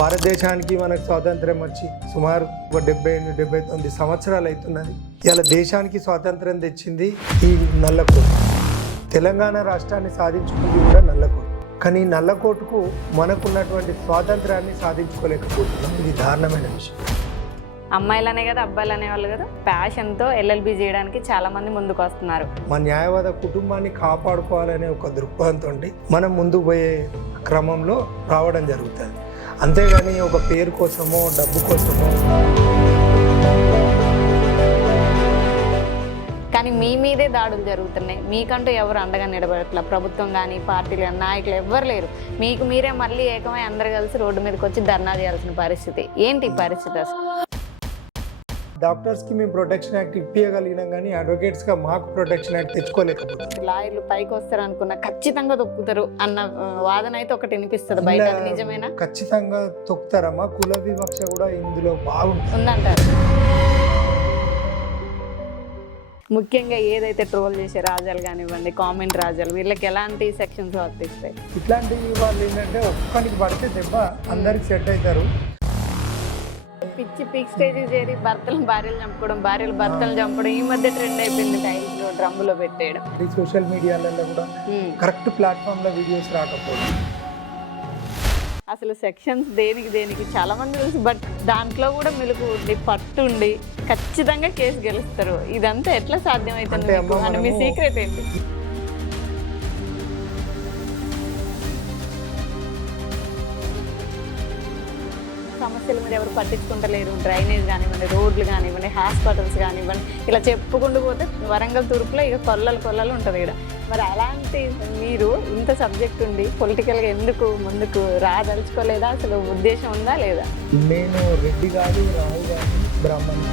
భారతదేశానికి మనకు స్వాతంత్రం వచ్చి సుమారు ఒక డెబ్బై ఎనిమిది డెబ్బై తొమ్మిది సంవత్సరాలు అవుతున్నది. ఇలా దేశానికి స్వాతంత్రం తెచ్చింది ఈ నల్లకోట. తెలంగాణ రాష్ట్రాన్ని సాధించుకుంది కూడా నల్లకోట. కానీ నల్లకోటకు మనకున్నటువంటి స్వాతంత్రాన్ని సాధించుకోలేకపోతున్నాం. ఇది దారుణమైన విషయం. అమ్మాయిలనే కదా అబ్బాయిలు అనేవాళ్ళు కదా. ప్యాషన్తో ఎల్ఎల్బి చేయడానికి చాలా మంది ముందుకు వస్తున్నారు. మా న్యాయవాద కుటుంబాన్ని కాపాడుకోవాలనే ఒక దృక్పథంతో మనం ముందుకు పోయే క్రమంలో రావడం జరుగుతుంది. అంతేగాని ఒక పేరు కోసమో డబ్బు కోసమో. కానీ మీ మీదే దాడులు జరుగుతున్నాయి. మీకంటూ ఎవరు అండగా నిలబడట్ల? ప్రభుత్వం కానీ పార్టీలు కానీ నాయకులు ఎవ్వరు లేరు. మీకు మీరే మళ్ళీ ఏకమై అందరు కలిసి రోడ్డు మీదకి వచ్చి ధర్నా చేయాల్సిన పరిస్థితి. ఏంటి పరిస్థితి అసలు? డాక్టర్స్కి మేము ప్రొటెక్షన్ యాక్ట్ ఇప్పించగలిగినాం కానీ అడ్వకేట్స్గా మాకు ప్రొటెక్షన్ యాక్ట్ తెచ్చుకోలేకపోతున్నాం. లాయర్లు పైకి వస్తారు అనుకున్న ఖచ్చితంగా తొక్కుతారు అన్న వాదన అయితే ఒకటి వినిపిస్తుంది బయట నిజమేనా? ఖచ్చితంగా తొక్కుతారమ్మా. కుల వివక్ష కూడా ఇందులో బాగుంటుంది. ఉందంటారు. ముఖ్యంగా ఏదైతే ట్రోల్ చేసే రాజాలు కానివ్వండి కామెంట్ రాజాలు వీళ్ళకి ఎలాంటి సెక్షన్స్ వర్తిస్తాయి? ఇట్లాంటి వాళ్ళు ఏంటంటే ఒక్కనికి పడితే దెబ్బ అందరికి సెట్ అవుతారు. పిచ్చి పిక్ స్టేజ్ చేరి భర్తలు భార్యలు చంపుకోవడం భార్యలు భర్తలు చంపడం ఈ మధ్య ట్రెండ్ అయిపోయింది టైల్స్లో డ్రమ్ములో పెట్టేయడం. ఈ సోషల్ మీడియాలలో కూడా. కరెక్ట్ ప్లాట్ఫామ్లో వీడియోస్ రాకపోవడం. అసలు సెక్షన్స్ దేనికి దేనికి? చాలా మంది తెలుసు బట్ దాంట్లో కూడా మెలకు ఉండి పట్టు ఉండి ఖచ్చితంగా కేసు గెలుస్తారు. ఇదంతా ఎట్లా సాధ్యమవుతుంది మీ సీక్రెట్ ఏంటి? సమస్యలు మీద ఎవరు పట్టించుకుంటలేరు. డ్రైనేజ్ కానివ్వండి రోడ్లు కానివ్వండి హాస్పిటల్స్ కానివ్వండి ఇలా చెప్పుకుంటూ పోతే వరంగల్ తూర్పులో ఇక కొల్లలు కొల్లలు ఉంటుంది ఇక్కడ మరి అలాంటి మీరు ఇంత సబ్జెక్ట్ ఉండి పొలిటికల్గా ఎందుకు ముందుకు రాదలుచుకోలేదా? అసలు ఉద్దేశం ఉందా లేదా? నేను రెడ్డి కాదు రావు కాదు బ్రాహ్మణ్